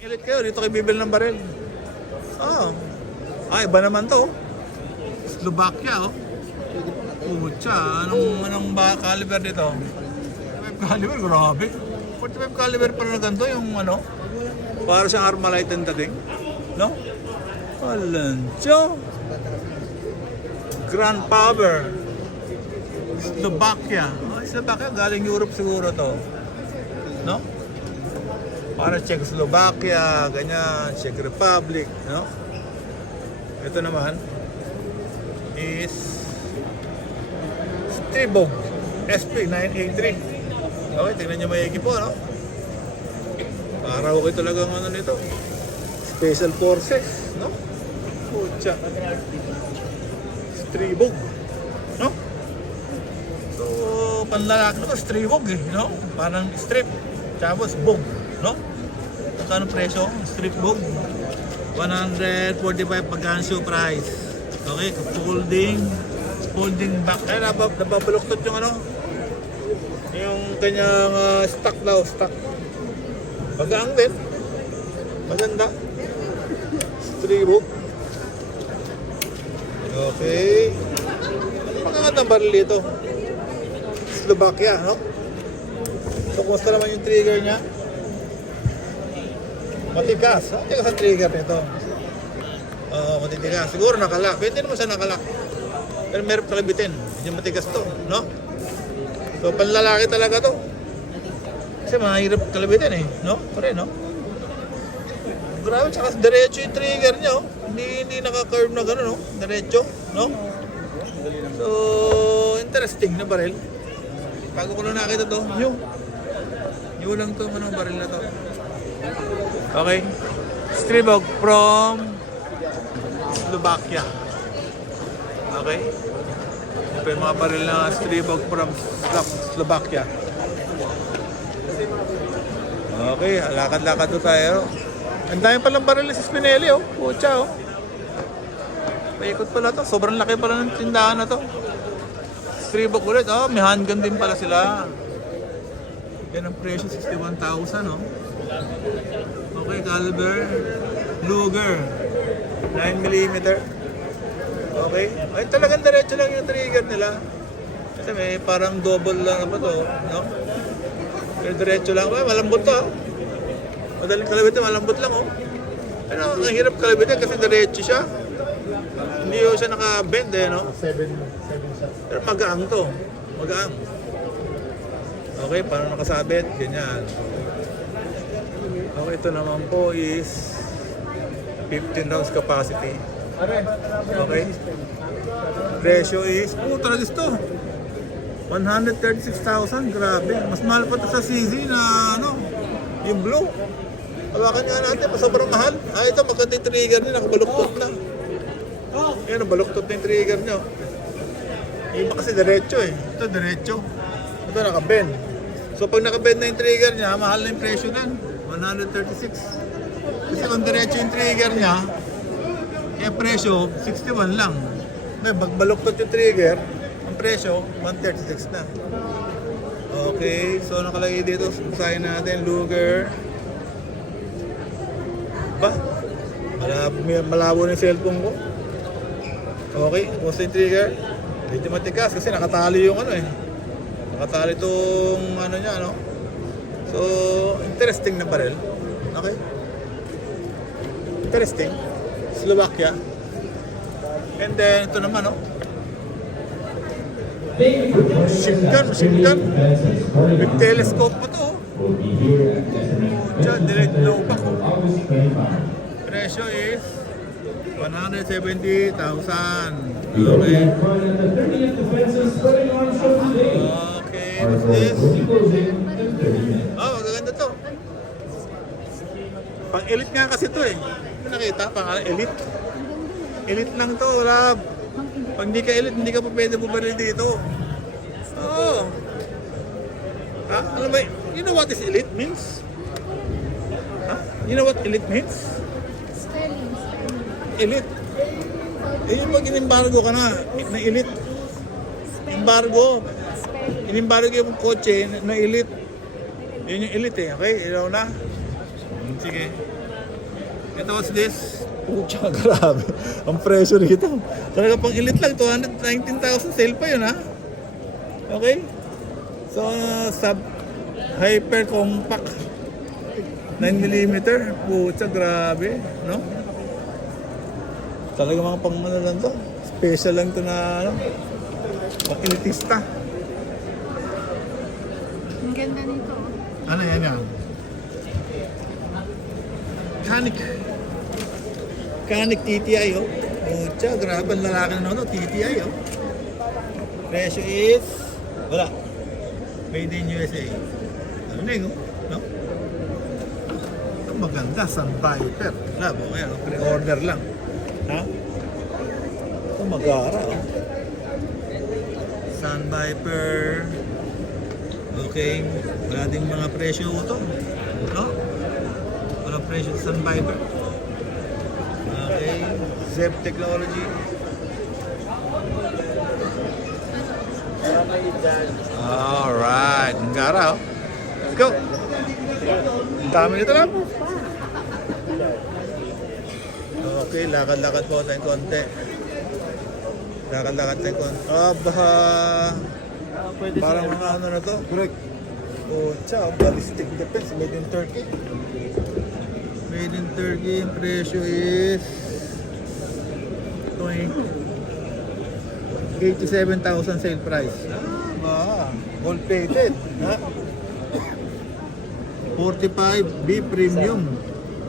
Elite kayo, dito kayo bibili ng baril. Oh. Iba naman to. Slovakia, oh. Pucha, anong caliber dito? 45 caliber, grabe. 45 caliber pala na ganito, yung ano, para siyang Armalite and dating. No? Walancho. Grand Power. Slovakia. Slovakia, galing Europe siguro to. No? Para Czechoslovakia, ganyan, Czech Republic, no? Ito naman is Stribog SP983. Okay, tingnan nyo may equipo, no? Para okay talagang ano nito. Special Forces, no? Pucha. Stribog, no? So, panlalaki ito, Stribog eh, no? Parang strip, tapos bog, no? Kano presyo? Strip bog 145 pagkansyo price. Okay, folding back. Ay, nababaluktot yung ano, yung kanyang stock daw, stock. Pag-aang din. Maganda. Stribog. Okay. Ano magandang baril dito? Slovakia, no? So, kumusta naman yung trigger niya? Matigas. Matigas ang trigger nito. Matitigas. Siguro nakalak. Pwede naman siya nakalak. Pero meron palabitin. Medyo matigas to, no? So, panlalaki talaga to. Kasi mahirap kalabitin eh, no? Pare, no? Grabe, tsaka diretso yung trigger niya, oh. Hindi naka-curve na gano'n, no? Diretso, no? So, interesting na baril. Bago ko lang nakita to, yung lang to, anong baril na to. Okay. Stribog from Slovakia. Okay. Ito yung mga baril na Stribog from Slovakia. Okay, lakad-lakad to tayo. Ang dami palang baril sa Spinelli, oh. Pucha, oh. Paikot pala to. Sobrang laki pala ng tindahan na to. Stribog ulit. Oh, may handgun din pala sila. Yan ang presyo, 61,000, oh. Okay, caliber. Luger. 9mm. Okay. Ay, talagang diretso lang yung trigger nila. Kasi may parang double lang naman to, no? Pero diretso lang. Ay, malambot to, ah. Madaling kalabitin, malambot lang, oh. Pero ang hirap kalabitin kasi diretso siya. Hindi siya naka-bend, eh, no? 7 shots. Pero magaang to. Magaang. Okay, parang nakasabit. Ganyan. Okay, ito naman po is 15 rounds capacity. Okay. Presyo is, talaga ito. 136,000. Grabe. Mas mahal pa ito sa CZ na, ano, yung blue. Hawakan nga natin, sobrang mahal. Ito, maganda yung trigger niya, nakabaluktot na. Yan, baluktot na yung trigger niya. Iba kasi diretso eh. Ito, diretso. Ito, nakabend. So, pag nakabend na yung trigger niya, mahal na yung presyo na. 136. Kasi kung diretso yung trigger niya, presyo, 61 lang. Pag baluktot yung trigger, ang presyo, 136 na. Okay, so nakalagay dito, usahin natin, Luger. Malabo na yung cellphone ko. Okay, kumusta yung trigger? Medyo matigas kasi nakatali yung ano eh. Nakatali itong ano niya, no? So, interesting na baril. Okay? Interesting. Slovakia. And then, ito naman, no? Machine gun. With telescope pa to. Direct low back. Presyo is 170,000. Okay. Okay, what's this? Oh, magaganda to. Pang elite nga kasi to eh. Ano nakita? Pang elite. Elite lang to, Rob. Pag hindi ka elite, hindi ka pa pwede bumaril dito. Oo. Ha? Ano ba? You know what is elite means? Ha? You know what elite means? Elite. Yung pag in-embargo ka na elite. Embargo. In-embargo yung kotse na elite. Yun yung elite eh. Okay? Ilaw na. Sige. Ito was this. Pucha, grabe. Ang presyo rito. Talaga pang elite lang. 219,000 sale pa yun ha. Okay. So, sub hyper compact 9mm. Pucha, grabe. No? Talaga mga pang ano lang to. Special lang to na ano. Pang elitista. Ang ganda nito. Ano yan yan? Canik TTI oh. Pucha, grabe ang lalaki na no, TTI oh. Presyo is wala. Made in USA. Ano na yun oh? No? Ito maganda, Sun Viper. Labo, ayan, pre-order lang. Ha? Ito magara oh. Sun Viper. Okay, wala ding mga presyo ito. No? Wala presyo sa Sun Viper. Okay, Zeb Technology. Alright, ang gara oh. Let's go. Ang dami nito lang. Okay, lakad-lakad po tayong konti. Lakad-lakad tayong konti. Aba, parang mga ano na to. Oh, ciao, ballistic defense made in Turkey. Made in Turkey, ang presyo is 87,000 sale price. Gold plated. Ha? 45 B premium.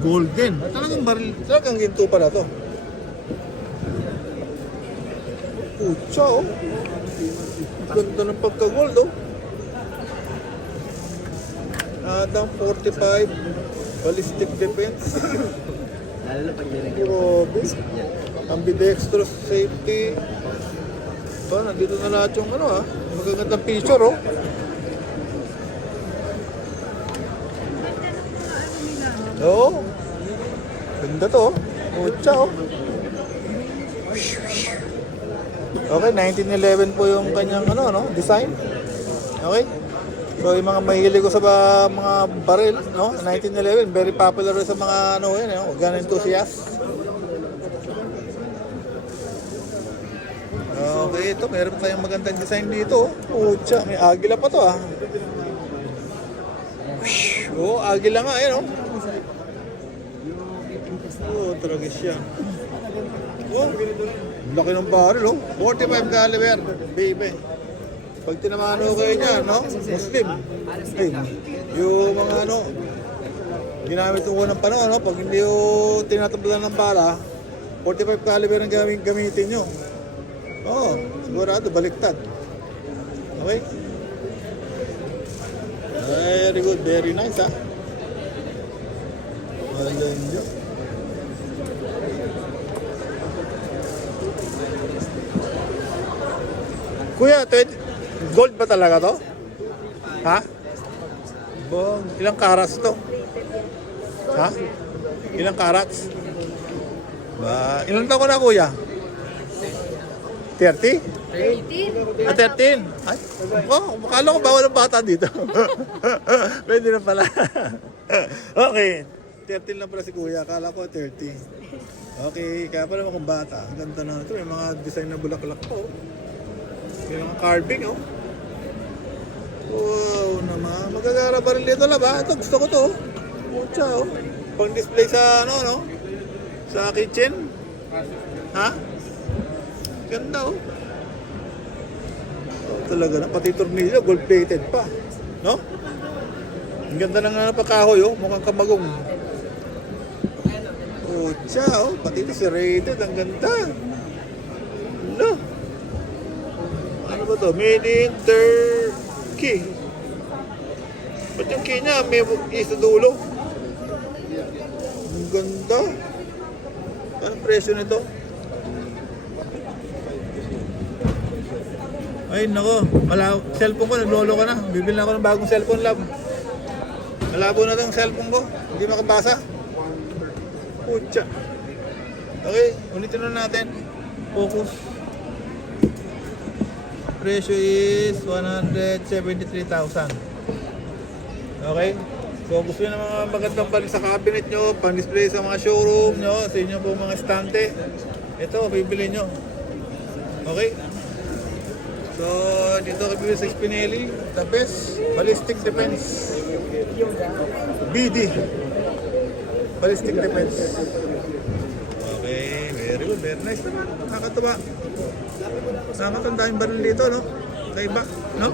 Golden. Talagang baril. Talagang ginto pala to. Pucha oh. Ganda ng pagka-gold oh. Atang 45 ballistic defense. Lalo na pag nilagyan Grabe. Ambidextrous safety. Ba, nandito na lahat yung ano ha. Magagandang picture oh. Oo. Ganda to oh. Pucha oh. Okay, 1911 po yung kanyang ano, no, design. Okay? So yung mga mahilig ko sa mga baril, no? 1911, very popular sa mga ano yan, no? Gun enthusiasts. Okay, ito meron tayong magandang design dito. Pucha, may agila pa to ah. Oh, agila nga yan, oh. Oh, talaga siya. Oh, laki ng baril, oh. 45 caliber, baby. Pag tinamaan ko kayo niya, no? Muslim. Yung mga ano, ginamit ko ng panahon, no? Pag hindi ko tinatablan ng bala, 45 caliber ang gamitin nyo. Oo, sigurado, baliktad. Okay? Very good, very nice, ha? Ayan yun. Kuya, gold ba talaga to? Ha? Bong, ilang karats to? Ha? Ilang karats? Ba, ilang taon ko na kuya? 30? 18. Ah, 13? Ay, oh, makala ko bawal ang bata dito. Pwede na pala. Okay, 13 lang pala si kuya. Akala ko 30. Okay, kaya pala akong bata. Ang ganda na ito. May mga design na bulaklak po. May mga carving, oh. Wow naman. Magagara pa rin dito, laba. Ito, gusto ko to, oh. Pucha, oh. Pang display sa, ano, no? Sa kitchen. Ha? Ganda, oh. Oh, talaga na. Pati tornilyo, gold plated pa. No? Ang ganda ng napakahoy, oh. Mukhang kamagong. Pucha, oh. Pati ito serrated. Ang ganda. No? Ano ba to? Made in Turkey. Ba't yung key niya may is sa dulo? Ang ganda. Anong presyo nito? Ay nako, cellphone ko naglolo ka na. Bibili na ako ng bagong cellphone, lab. Malabo na tong cellphone ko. Hindi makabasa. Pucha. Okay, ulitin na natin. Focus. Presyo is 173,000. Okay? So gusto nyo ng mga magandang balik sa cabinet nyo, pang-display sa mga showroom nyo, sa inyo po mga estante. Ito, bibili nyo. Okay? So, dito kami bibili sa Spinelli. The best ballistic defense. BD. Ballistic defense. Okay, very good. Very nice naman. Nakakatuwa. Nakakatanda yung baril dito, no? Kaiba, no?